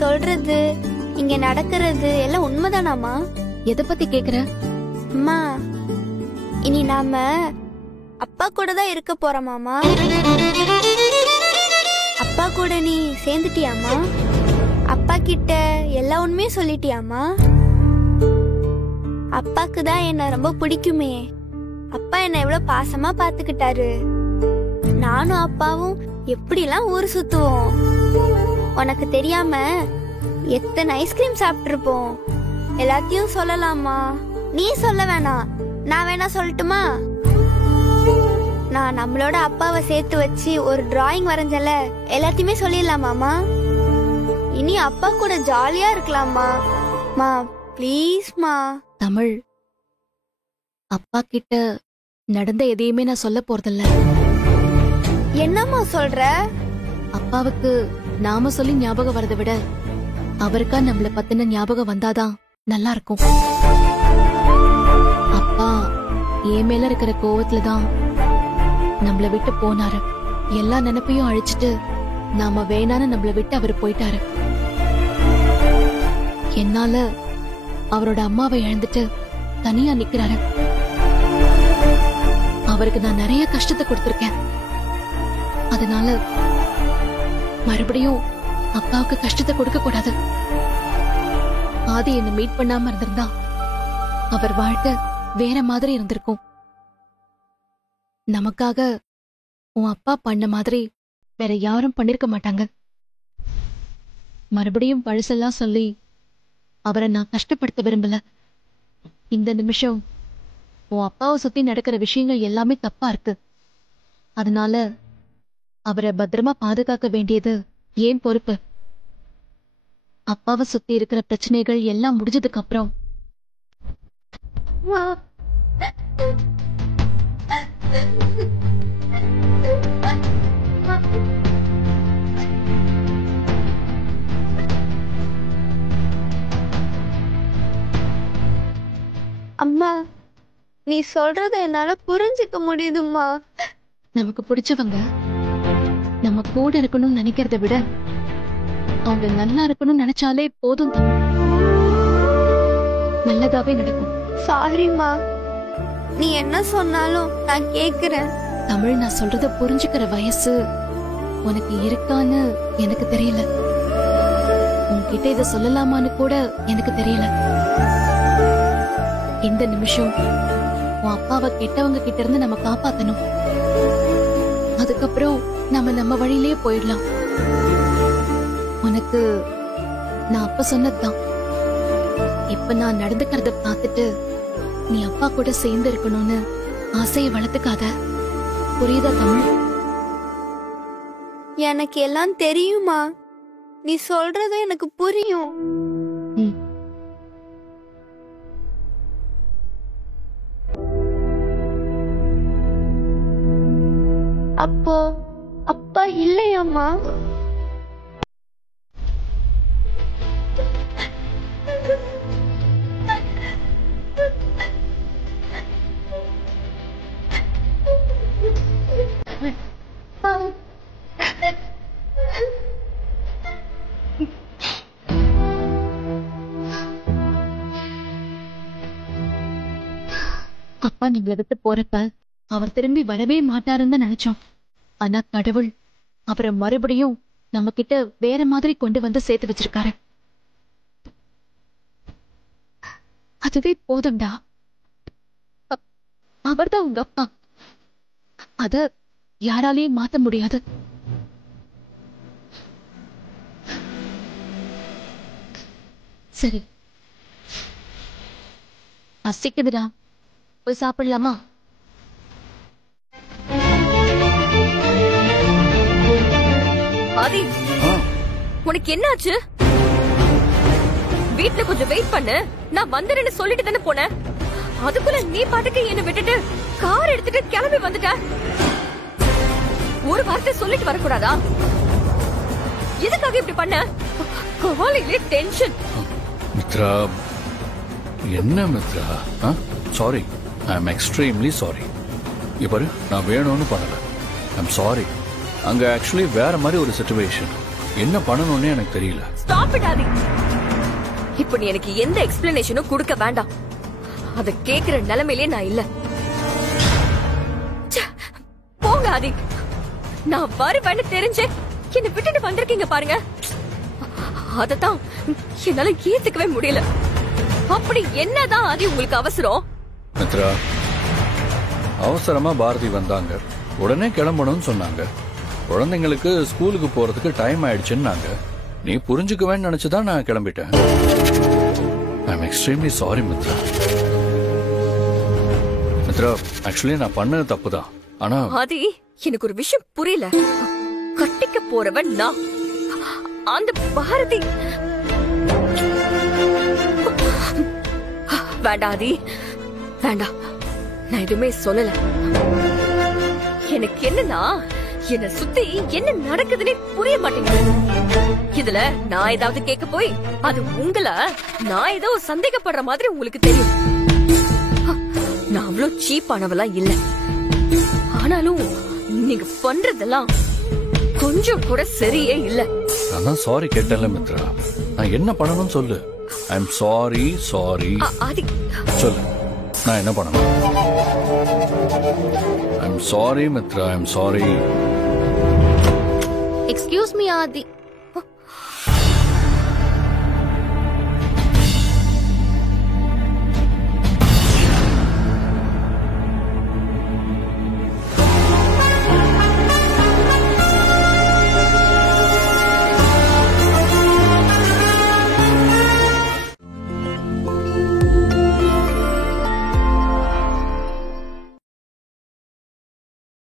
சொல்றது இங்க நடக்கிறது எல்லாம் உண்மைதானாமா? எதை பத்தி கேக்குற? அம்மா, இனி நாம அப்பா கூட தான் இருக்க போறோமாமா? அப்பா கூட நீ சேர்ந்துட்டியாமா? அப்பா கிட்ட எல்லா உண்மையும் சொல்லிட்டியாமா? அப்பாக்கு தான் என்ன ரொம்ப பிடிக்குமே. அப்பா என்ன எவ்வளவு பாசமா பாத்துக்கிட்டாரு. நானும் அப்பாவும் எப்படிலாம் ஊர் சுத்துவோம். உனக்கு தெரியாம எத்தனை ஐஸ்கிரீம் சாப்பிட்டுருப்போம். எல்லாத்தையும் சொல்லலாமா? நீ சொல்ல வேணாம், நான் வேணா சொல்லட்டுமா? நான் நம்மளோட அப்பாவை சேர்த்து வச்சு ஒரு டிராயிங் வரைஞ்சல, எல்லாத்தையுமே சொல்லிடலாமாமா? இனி அப்பா கூட ஜாலியா இருக்கலாமா? மா ப்ளீஸ்மா. தமிழ், அப்பா கிட்ட நடந்த எதையுமே நான் சொல்ல போறதில்ல. என்னம்மா சொல்ற? அப்பாவுக்கு நாம சொல்லி ஞாபகம் வரதை விட அவருக்கா நம்மள பத்தின ஞாபகம் வந்தாதான் நல்லா இருக்கும். அப்பா என் மேல இருக்கிற கோவத்துலதான் நம்மள விட்டு போனாரு. எல்லா நினைப்பையும் அழிச்சிட்டு நாம வேணான்னு நம்மள விட்டு அவர் போயிட்டாரு. என்னால அவரோட அம்மாவை இழந்துட்டு தனியா நிக்கிறாரு. அவருக்கு நான் நிறைய கஷ்டத்தை கொடுத்திருக்கேன். அதனால மறுபடியும் அப்பாவுக்கு கஷ்டத்தை கொடுக்க கூடாது. ஆதி என்ன மீட் பண்ணாம இருந்திருந்தா அவர் வாழ்க்கை வேற மாதிரி இருந்திருக்கும். நமக்காக உன் அப்பா பண்ண மாதிரி வேற யாரும் பண்ணிருக்க மாட்டாங்க. மறுபடியும் பழசெல்லாம் சொல்லி அவரை நான் கஷ்டப்படுத்த விரும்பல. இந்த நிமிஷம் உன் அப்பாவை சுத்தி நடக்கிற விஷயங்கள் எல்லாமே தப்பா இருக்கு. அதனால அவரை பத்திரமா பாதுகாக்க வேண்டியது ஏன் பொறுப்பு. அப்பாவை சுத்தி இருக்கிற பிரச்சனைகள் எல்லாம் முடிஞ்சதுக்கு அப்புறம் அம்மா, நீ சொல்றத என்னால புரிஞ்சுக்க முடியுதும்மா. நமக்கு பிடிச்சவங்க நம்ம கூட இருக்கணும்னு நினைக்கிறத விட அவங்க நல்லா இருக்கணும்னு நினைச்சாலே போதும். நல்லதாவே நடக்கும். சாரிம்மா, நீ என்ன சொன்னாலும் நான் கேக்குறேன். தமிழ், நான் சொல்றத புரிஞ்சுக்கிற வயசு உனக்கு இருக்கான்னு எனக்கு தெரியல. உன்கிட்ட இத சொல்லலாமான்னு கூட எனக்கு தெரியல. இந்த நிமிஷம் உன் அப்பாவை கெட்டவங்க கிட்ட இருந்து நம்ம காப்பாத்தணும். அதுக்கப்புறம் நம்ம வழியிலேயே போயிடலாம். உனக்கு நான் அப்ப சொன்னதுதான். இப்ப நான் நடந்துக்கிறத பார்த்துட்டு நீ அப்பா கூட சேர்ந்து இருக்கணும்னு ஆசையை வளர்த்துக்காத. புரியுதா தமிழ்? எனக்கு எல்லாம் தெரியுமா. நீ சொல்றது எனக்கு புரியும். அப்போ அப்பா இல்லையாம்மா? அப்பா நீங்களை விட்டு போறப்ப அவர் திரும்பி வரவே மாட்டாருன்னு நினைச்சோம். ஆனா கடவுள் அவரை மறுபடியும் நம்ம கிட்ட வேற மாதிரி கொண்டு வந்து சேர்த்து வச்சிருக்காரு. அதுவே போதும்டா. அவர்தான் உங்க அப்பா. அத யாராலையும் மாத்த முடியாது. சரி, பசிக்குதுடா, போய் சாப்பிடலாமா? ஆதி, உனக்கு என்னாச்சு? வீட்ல கொஞ்சம் வெயிட் பண்ணு, நான் வந்துடுன்னு சொல்லிட்டு தானே போனேன். அதுக்குள்ள நீ பாட்டுக்கு என்ன விட்டுட்டு கார் எடுத்துட்டு கிளம்பி வந்துட்ட. ஒரு வார்த்தை சொல்லிட்டு வரக்கூடாதா? எதுக்காக இப்படி பண்ண? காலையிலே டென்ஷன். மித்ரா, என்ன Mitra? Sorry, I am extremely sorry. இப்பாரு, நான் வேணும்னு பண்ணல. I am sorry. அங்க ஆக்சுவலி வேற மாதிரி ஒரு சிச்சுவேஷன். என்ன பண்ணணும்னு எனக்கு தெரியல. Stop stop it Aadhi. இப்ப நீ எனக்கு எந்த எக்ஸ்பிளனேஷனும் கொடுக்க வேண்டாம். அத கேக்குற நிலைமையிலே நான் இல்ல. ச்சே, போங்க ஆதி. நான் வருவேன்னு தெரிஞ்சே என்ன விட்டுட்டு வந்திருக்கீங்க பாருங்க. அதத்தான் என்னால ஏத்துக்கவே முடியல. அப்படி என்னதான் ஆதி உங்களுக்கு அவசரம்? மித்ரா, அவசரமா பாரதி வந்தாங்க, உடனே கிளம்பணும்னு சொன்னாங்க. குழந்தைங்களுக்கு ஸ்கூலுக்கு போறதுக்கு டைம் ஆயிடுச்சுன்னாங்க. நீ புரிஞ்சுக்குவேன்னு நினைச்சுதான் நான் கிளம்பிட்டேன். I am extremely sorry Mitra. Mitra, actually நான் பண்ணது தப்புதான். ஆனா ஆதி, எனக்கு ஒரு விஷயம் புரியல. கட்டிக்க போறவன் நான், அந்த பாரதி. வேண்டாம் ஆதி, வேண்டாம். நான் எதுவுமே சொல்லல. எனக்கு என்னன்னா, என்ன சுத்தி என்ன நடக்குதுன்னே புரிய மாட்டேங்குது. இதுல நான் ஏதாவது கேட்க போய் அது உங்கள நான் ஏதோ சந்தேகப்படுற மாதிரி உங்களுக்கு தெரியும். நான் அவ்வளவு சீப்பானவளா இல்ல. ஆனாலும் நீங்க பண்றதெல்லாம் கொஞ்சம் கூட சரியே இல்ல. நான் சாரி கேட்டேன்ல மித்ரா. நான் என்ன பண்ணணும்னு சொல்லு. ஐ எம் சாரி. ஆதி, சொல்லு, நான் என்ன பண்ணணும்? I am sorry Mitra, I am sorry. Excuse me Aadhi.